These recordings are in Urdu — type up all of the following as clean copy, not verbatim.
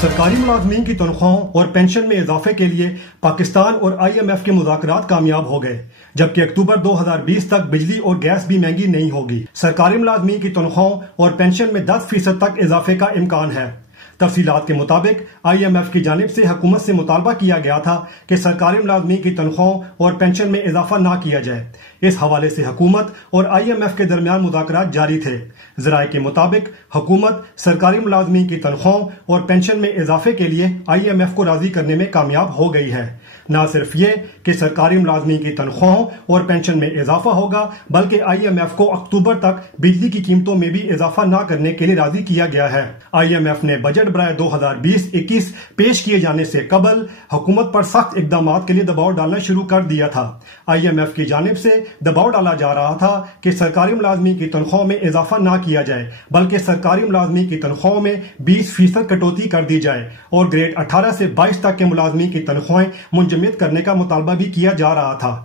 سرکاری ملازمین کی تنخواہوں اور پینشن میں اضافے کے لیے پاکستان اور آئی ایم ایف کے مذاکرات کامیاب ہو گئے، جبکہ اکتوبر 2020 تک بجلی اور گیس بھی مہنگی نہیں ہوگی۔ سرکاری ملازمین کی تنخواہوں اور پینشن میں 10% تک اضافے کا امکان ہے۔ تفصیلات کے مطابق آئی ایم ایف کی جانب سے حکومت سے مطالبہ کیا گیا تھا کہ سرکاری ملازمین کی تنخواہوں اور پینشن میں اضافہ نہ کیا جائے۔ اس حوالے سے حکومت اور آئی ایم ایف کے درمیان مذاکرات جاری تھے۔ ذرائع کے مطابق حکومت سرکاری ملازمین کی تنخواہوں اور پینشن میں اضافے کے لیے آئی ایم ایف کو راضی کرنے میں کامیاب ہو گئی ہے۔ نہ صرف یہ کہ سرکاری ملازمین کی تنخواہوں اور پینشن میں اضافہ ہوگا، بلکہ آئی ایم ایف کو اکتوبر تک بجلی کی قیمتوں میں بھی اضافہ نہ کرنے کے لیے راضی کیا گیا ہے۔ آئی ایم ایف نے بجٹ برائے 2020-21 پیش کیے جانے سے قبل حکومت پر سخت اقدامات کے لیے دباؤ ڈالنا شروع کر دیا تھا۔ آئی ایم ایف کی جانب سے دباؤ ڈالا جا رہا تھا کہ سرکاری ملازمین کی تنخواہوں میں اضافہ نہ کیا جائے، بلکہ سرکاری ملازمین کی تنخواہوں میں 20% کٹوتی کر دی جائے اور گریڈ 18 سے 22 تک کے ملازمین کی تنخواہیں منجمد کرنے کا مطالبہ بھی کیا جا رہا تھا۔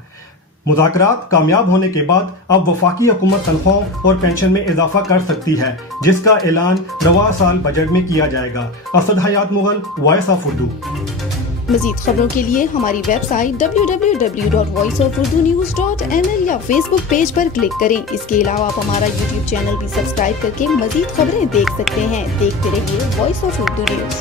مذاکرات کامیاب ہونے کے بعد اب وفاقی حکومت تنخواہوں اور پینشن میں اضافہ کر سکتی ہے، جس کا اعلان رواں سال بجٹ میں کیا جائے گا۔ اسد حیات مغل، وائس آف اردو۔ مزید خبروں کے لیے ہماری ویب سائٹ www.voiceofurdunews.nl یا فیس بک پیج پر کلک کریں۔ اس کے علاوہ آپ ہمارا یوٹیوب چینل بھی سبسکرائب کر کے مزید خبریں دیکھ سکتے ہیں۔ دیکھتے رہیے وائس آف اردو نیوز۔